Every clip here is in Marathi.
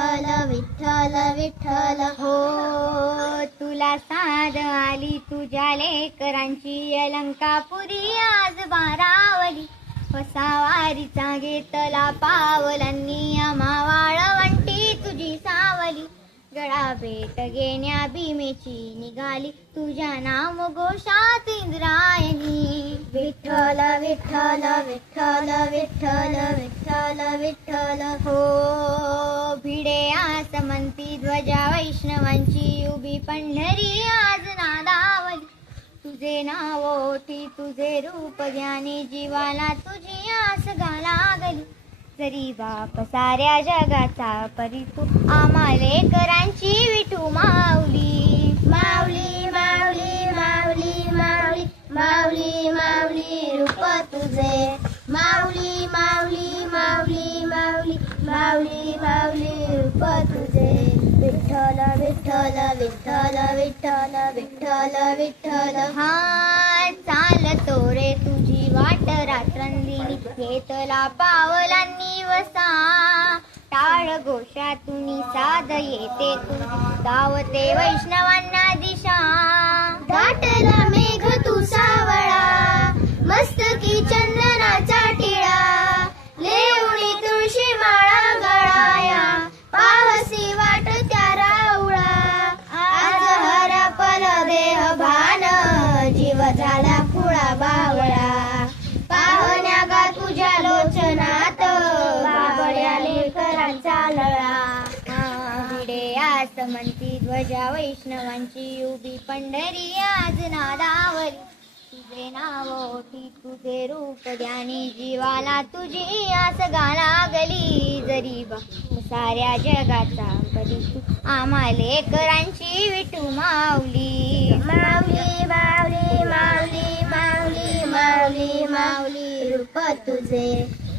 विठ्ठल विठ्ठल विठ्ठल हो तुला साध आली तुझ्या लेकरांची अलंकापुरी आज बारावली वसावारीचा घेतला पावलांनी आम्हा वाळवंटी तुझी सावली गळा भेट घेण्या भीमेची निघाली तुझ्या नाम घोषात इंद्रायणी विठ्ठल विठ्ठल विठ्ठल विठ्ठल विठ्ठल विठ्ठल हो भिडे आसमंती ध्वजा वैष्णवांची उभी पंढरी आज नादावली तुझे नाव ओठी तुझे रूप ज्ञानी जीवाला तुझी आस लागली जरी बाप साऱ्या जगाचा परी तू आम्हा लेकरांची विठू माऊली माऊली माऊली माऊली माऊली माऊली माऊली रूप तुझे माऊली माऊली माऊली माऊली माऊली माऊली रूप तुझे विठ्ठल विठ्ठल विठ्ठल विठ्ठल विठ्ठल विठ्ठल हा चालतो रे तुझी वाट रात्रंदिनी घेतला पावलांनी वसा टाळ घोषातून साध येते तू गावते वैष्णवांना दिशा दाटला मेघ तू सावळा मस्तकी चंदनाचा टिळा लेवणी तुळशी माळा गळाया पावसी वाट त्या राऊळा आज हरपल देह भान जीव झाला कुळा बावळा पाहण्या गा तुझ्या लोचनात बाबड्या लेकरांचा लळा भिडे आसमंती ध्वजा वैष्णवांची उभी पंढरी आज नादावली तुझे नाव ओठी तुझे रूप ध्यानी जीवाला तुझी आस लागली जरी बा साऱ्या जगाचा परी तू आम्हा लेकरांची विठू माऊली माऊली माऊली माऊली माऊली माऊली माऊली रूप तुझे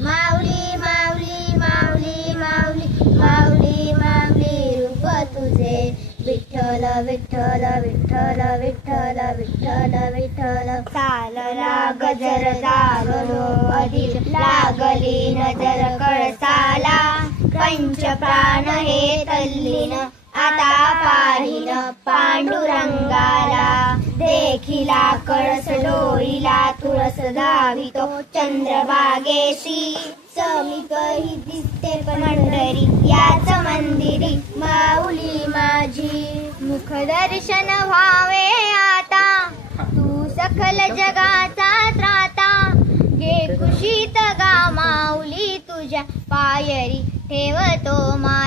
माऊली माऊली माऊली माऊली माऊली माऊली रूप तुझे विठ्ठल विठ्ठल विठ्ठल विठ्ठल विठ्ठल विठ्ठल चालला गजर जागलो अधिक लागली नजर कळसाला पंच प्राण हे तल्लीन आता पाहिल पांडुरंगाला देखिला कळस डोईला तुळस धावितो चंद्रभागेशी समीप ही दिसते पंढरी याच मंदिरी माऊली माझी मुखदर्शन व्हावे आता तू सकल जगाचा त्राता घे कुशीत गा माऊली तुझ्या पायरी ठेवतो मा